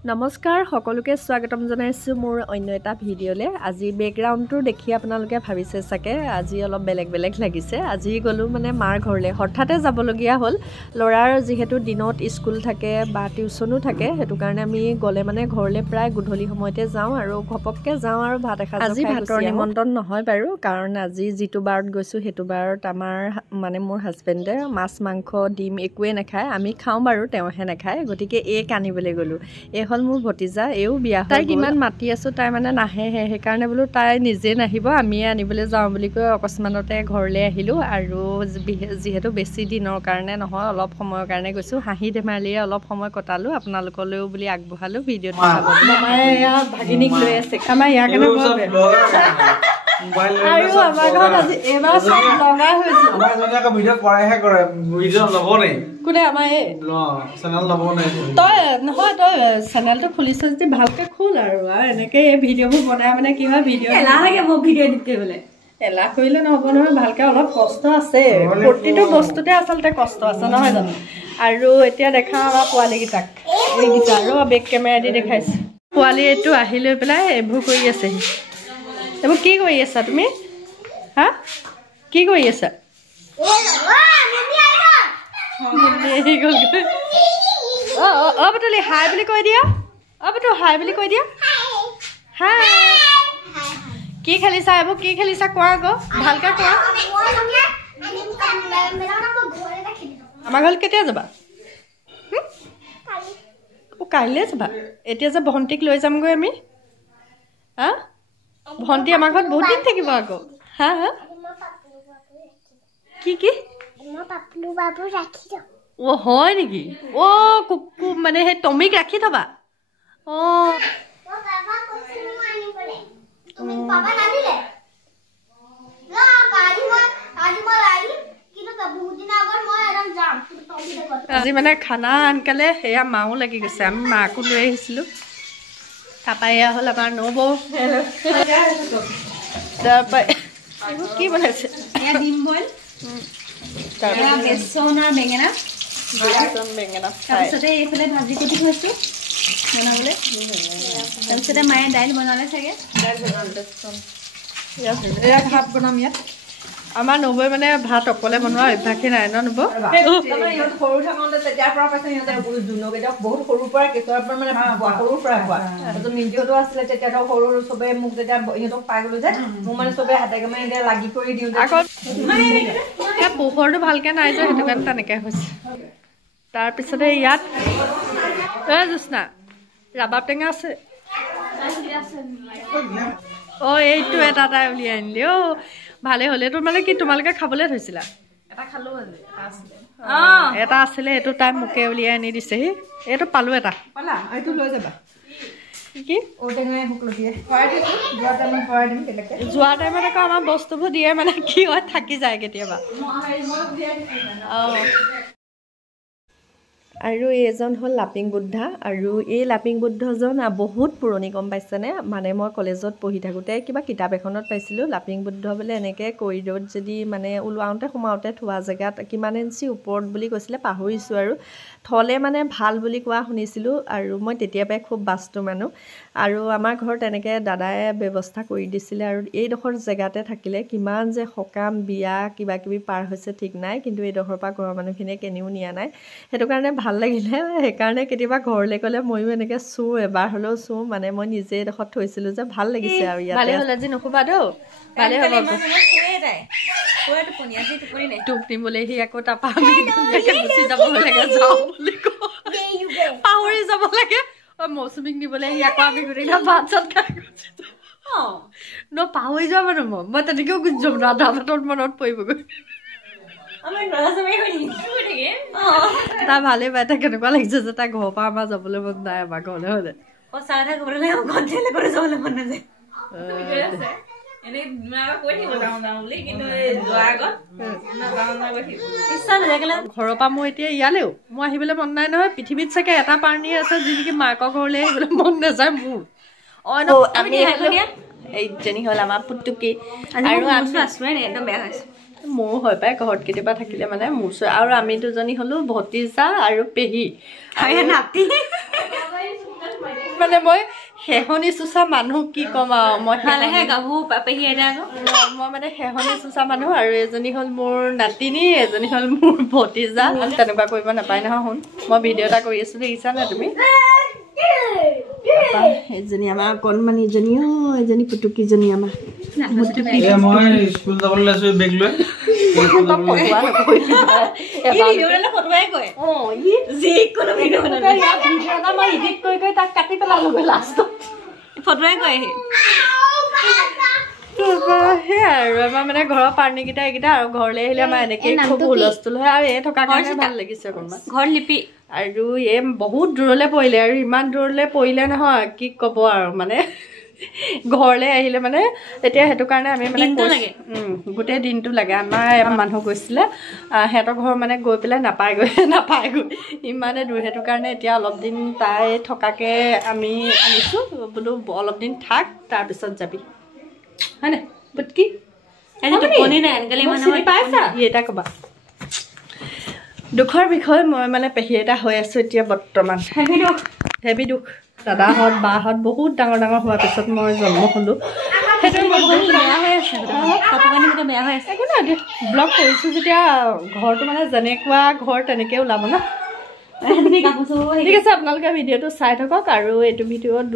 নমস্কাৰ সকলোকে স্বাগতম জনাইছো মোৰ অন্য এটা ভিডিঅ'লে আজি বেকগ্ৰাউণ্ডটো দেখি আপোনালোকে ভাবিছে চাগে আজি অলপ বেলেগ লাগিছে আজি গলো মানে মাৰ ঘৰলে হঠাতে যাবলগীয়া হ'ল লৰাৰ যেহেতু দিনত স্কুল থাকে বা টিউচনো থাকে হেতু কাৰণে আমি গলে মানে ঘৰলে প্ৰায় গধূলি সময়তে যাওঁ আৰু ঘপককে যাওঁ আৰু ভাত এখাজ আজি ভাতৰ নিমন্ত্ৰণ নহয় বাৰু কাৰণ আজি যেটো বাৰত গৈছো হেতু বাৰত আমাৰ মানে মোৰ হাজবেণ্ডে মাছ মাংস ডিম একোৱে নাখায় আমি খাওঁ বাৰু তেওঁহে নাখায় গতিকে এই কানিবলৈ গলো হল মোৰ ভতিজা এও বিয়া তাই কিমান মাতি আছো তাই মানে নাহে হে কাৰণে বলো তাই নিজে নাহিব আমি আনিবলৈ যাওঁ বুলি কৈ অকস্মানতে ঘৰলে আহিলো আৰু যেহেতু বেছি দিনৰ কাৰণে নহয় অলপ সময়ৰ কাৰণে গৈছো হাঁহি ধেমালিৰে অলপ সময় কটালো আপোনালোকলৈও বুলি আগবঢ়ালো ভিডিঅ'টো চাব মামাই ইয়া ভাগিনিক লৈ আছে আমাৰ ইয়া কাৰণে আৰু আমাৰ ঘৰত আজি এবাৰ সব লগা হৈছে আমাৰ জনীয়াকে ভিডিঅ' কৰেহে কৰে ভিডিঅ' ল'ব নাই কোনে আমাৰ এই চেনেল ল'ব নাই তই নহয় তই চেনেলটো খুলিছ যদি ভালকে খুল আৰু এনেকে এই ভিডিঅ'বোৰ বনাই মানে কি হয় ভিডিঅ' এলাহ লাগে মোক ভিডিঅ' এডিট কৰিবলৈ এলাহ কৰিলে নহ'ব নহয় ভালকে অলপ কষ্ট আছে প্ৰতিটো বস্তুতে আচলতে কষ্ট আছে নহয় জানো আৰু এতিয়া দেখা আমাৰ পোৱালীকেইটাক এইকেইটা আৰু বেক কেমেৰা দি দেখাইছে পোৱালী এইটো আহি লৈ পেলাই এইবোৰ কৰি আছেহি এইবোৰ কি কৰি আছা তুমি হা কি কৰি আছা বটলি হাই বুলি কৈ দিয়া বটু হাই বুলি কৈ দিয়া হাই কি খেলিছা এইবোৰ কি খেলিছা কোৱা আকৌ ভালকে কোৱা আমাৰ ঘৰত কেতিয়া যাবা কাইলৈ যাবা এতিয়া যে ভণ্টিক লৈ যামগৈ আমি হা ভণ্টি আমাৰ ঘৰত বহুত দিন থাকিব আকৌ হা হা কি কি অ হয় নেকি অ কুকু মানে সেই টমিক ৰাখি থবা অ আজি মানে খানা আনকালে সেয়া মাও লাগি গৈছে আমি মাকো লৈ আহিছিলো তাৰপৰা এয়া হ'ল আমাৰ নবৌ তাৰপৰা কি বনাইছে ডিম বইল বেচন আৰু বেঙেনা তাৰপিছতে এইফালে ভাজি কুটি থৈছো বনাবলৈ তাৰপিছতে মায়ে দাইল বনালে চাগে ভাত বনাম ইয়াত আমাৰ নবৈ মানে ভাত অকলে বনোৱা অভ্যাসেই নাই ন নব সৰু থাকোঁতে তেতিয়াৰ পৰা পাইছে সিহঁতে বহুত সৰুৰ পৰা কেঁচুৱাৰ পৰা মানে সৰুৰ পৰা খোৱা তাৰপিছত মিন্টিহঁতো আছিলে তেতিয়া ধৰক সৰু চবে মোক যেতিয়া সিহঁতক পাই গলো যে মোক মানে চবে হাতে কামে এতিয়া লাগি কৰি দিওঁ আকৌ পোহৰটো ভালকে নাই যে সেইটো কাৰণে তেনেকে হৈছে তাৰপিছতে ইয়াত জোৎস্না ৰাবাব টেঙা আছে অ এইটো এটা তাই উলিয়াই আনিলি অ ভালে হ'লে তোৰ মানে কি তোমালোকে খাবলৈ থৈছিলা এটা আছিলে এইটো তাই মোকে উলিয়াই আনি দিছেহি এইটো পালো এটা এইটো লৈ যাবা কি যোৱা টাইমত আকৌ আমাৰ বস্তুবোৰ দিয়ে মানে কি হয় থাকি যায় কেতিয়াবা আৰু এইজন হ'ল লাপিং বুদ্ধা আৰু এই লাপিং বুদ্ধজন বহুত পুৰণি গম পাইছেনে মানে মই কলেজত পঢ়ি থাকোঁতে কিবা কিতাপ এখনত পাইছিলোঁ লাপিং বুদ্ধ বোলে এনেকৈ কৰিডৰত যদি মানে ওলাওঁতে সোমাওঁতে থোৱা জেগাত কিমান ইঞ্চি ওপৰত বুলি কৈছিলে পাহৰিছোঁ আৰু থলে মানে ভাল বুলি কোৱা শুনিছিলোঁ আৰু মই তেতিয়াৰ পৰাই খুব বাস্তু মানুহ আৰু আমাৰ ঘৰত এনেকৈ দাদাই ব্যৱস্থা কৰি দিছিলে আৰু এইডোখৰ জেগাতে থাকিলে কিমান যে সকাম বিয়া কিবা কিবি পাৰ হৈছে ঠিক নাই কিন্তু এইডোখৰৰ পৰা ঘৰৰ মানুহখিনিয়ে কেনিও নিয়া নাই সেইটো কাৰণে ভাল লাগিলে সেইকাৰণে কেতিয়াবা ঘৰলৈ গ'লে ময়ো এনেকৈ চুওঁ এবাৰ হ'লেও চুওঁ মানে মই নিজে এডোখৰত থৈছিলোঁ যে ভাল লাগিছে আৰু ইয়াত ভালে হ'ল আজি নক'বা দেই ভালে হ'ব টোপ নিবলৈ সি আকৌ তাৰপৰা আমি ধুনীয়াকৈ গুচি যাব লাগে যাওঁ বুলি পাহৰি যাব লাগে মৌচুমীক নিবলৈ সি আকৌ আমি গোটেইকেইটা ভাত চাত খাই পাহৰি যাওঁ মানে মই তেনেকৈও গুচি যাম ৰাধা ভাতত মনত পৰিবগৈ তাই ভালেই পাই তাই কেনেকুৱা লাগিছে যে তাই ঘৰৰ পৰা আমাৰ যাবলৈ মন নাই আমাৰ ঘৰলৈ হ'লে ঘৰৰ পৰা মই এতিয়া ইয়ালেও মই আহিবলৈ মন নাই নহয় পৃথিৱীত চাগে এটা প্ৰাণী আছে যি নেকি মাকৰ ঘৰলৈ আহিবলৈ মন নাযায় মোৰ আমি এইজনী হ'ল আমাৰ পুতুকি আৰু একদম বেয়া হৈছে মোৰ হয় পাই ঘৰত কেতিয়াবা থাকিলে মানে মোৰ আৰু আমি দুজনী হ'লো ভতিজা আৰু পেহী নাতি মানে মই হেহনি চুচা মানুহ কি ক'ম আৰু মই ভালেহে গাভৰু পেহী এটা আকৌ মই মানে হেহনি চুচা মানুহ আৰু এজনী হ'ল মোৰ নাতিনী এজনী হ'ল মোৰ ভতিজা তেনেকুৱা কৰিব নাপায় নহয় শুন মই ভিডিঅ' এটা কৰি আছো দেখিছা নে তুমি এজনী আমাৰ অকণমানি এজনী এজনী পুটুকিজনী আমাৰ মই স্কুল যাবলৈ লৈছো বেগ লৈ তাক কাটি পেলালোগৈ লাষ্টত ফটোৱাই কয় সেয়াই আৰু আমাৰ মানে ঘৰৰ পাৰ্ণীকেইটা এইকেইটা আৰু ঘৰলৈ আহিলে আমাৰ এনেকেই খুব হুলস্থুল হয় আৰু এই থকা কাৰণে ভাল লাগিছে অকণমান ঘৰ লিপি আৰু এই বহুত দূৰলৈ পৰিলে আৰু ইমান দূৰলৈ পৰিলে নহয় কি ক'ব আৰু মানে ঘৰলৈ আহিলে মানে এতিয়া সেইটো কাৰণে আমি মানে গোটেই দিনটো লাগে আমাৰ এবাৰ মানুহ গৈছিলে সিহঁতৰ ঘৰ মানে গৈ পেলাই নাপায়গৈ ইমানে দূৰ সেইটো কাৰণে এতিয়া অলপ দিন তাই থকাকৈ আমি আনিছোঁ বোলো অলপ দিন থাক তাৰপিছত যাবি হয় নাই বুটকি চিনি পাইছা এটা ক'বা দুখৰ বিষয়ে মই মানে পেহী এটা হৈ আছোঁ এতিয়া বৰ্তমান হেভি দুখ দাদাহঁত বাহঁত বহুত ডাঙৰ ডাঙৰ হোৱাৰ পিছত মই জন্ম হ'লোঁ সেইটো বেয়া হৈ আছে বেয়া হৈ আছে একো নাই ব্লগ কৰিছোঁ যেতিয়া ঘৰটো মানে যেনেকুৱা ঘৰ তেনেকৈ ওলাব ন ঠিক আছে আপোনালোকে ভিডিঅ'টো চাই থাকক আৰু এইটো ভিডিঅ'ত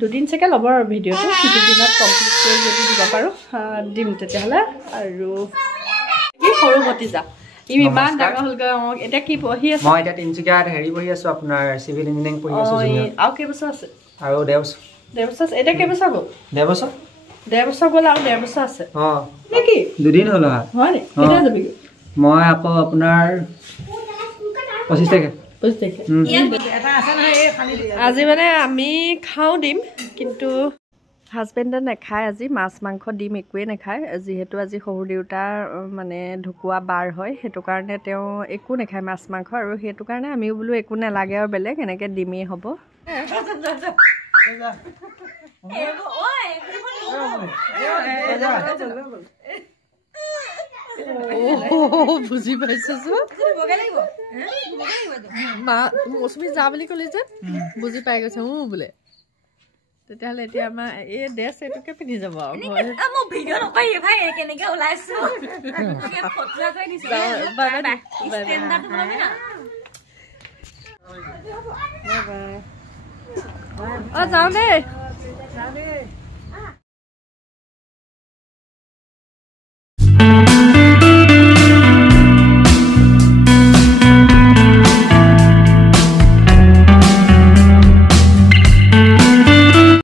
দুদিন চাগে ল'ব আৰু ভিডিঅ'টো দুদিনত কমপ্লিট কৰি যদি দিব পাৰোঁ দিম তেতিয়াহ'লে আৰু কি সৰু ভতিজা ইমান ডাঙৰ হ'লগৈ এতিয়া কি পঢ়ি আছে মই এতিয়া তিনিচুকীয়াত হেৰি পঢ়ি আছোঁ আপোনাৰ চিভিল ইঞ্জিনিয়াৰিং পঢ়ি আছোঁ আৰু কেইবছৰ আছে আৰু ডেৰবছৰ এতিয়া কেইবছৰ গ'ল ডেৰবছৰ গ'ল আৰু ডেৰবছৰ আছে অঁ নে কি দুদিন হ'ল হয় নি কেতিয়া যাবিগৈ মই আকৌ আপোনাৰ 25 তাৰিখে আজি মানে আমি খাওঁ দিম কিন্তু হাজবেণ্ডে নাখায় আজি মাছ মাংস দিম একোৱেই নাখায় যিহেতু আজি শহুৰ দেউতাৰ মানে ঢুকুৱা বাৰ হয় সেইটো কাৰণে তেওঁ একো নাখায় মাছ মাংস আৰু সেইটো কাৰণে আমিও বোলো একো নালাগে আৰু বেলেগ এনেকৈ দিমেই হ'ব বুজি পাইছো মৌচুমী যা বুলি ক'লি যে বুজি পাই গৈছে বোলে তেতিয়াহ'লে এতিয়া আমাৰ এই ড্ৰেছ এইটোকে পিন্ধি যাব আৰু যাওঁ দেই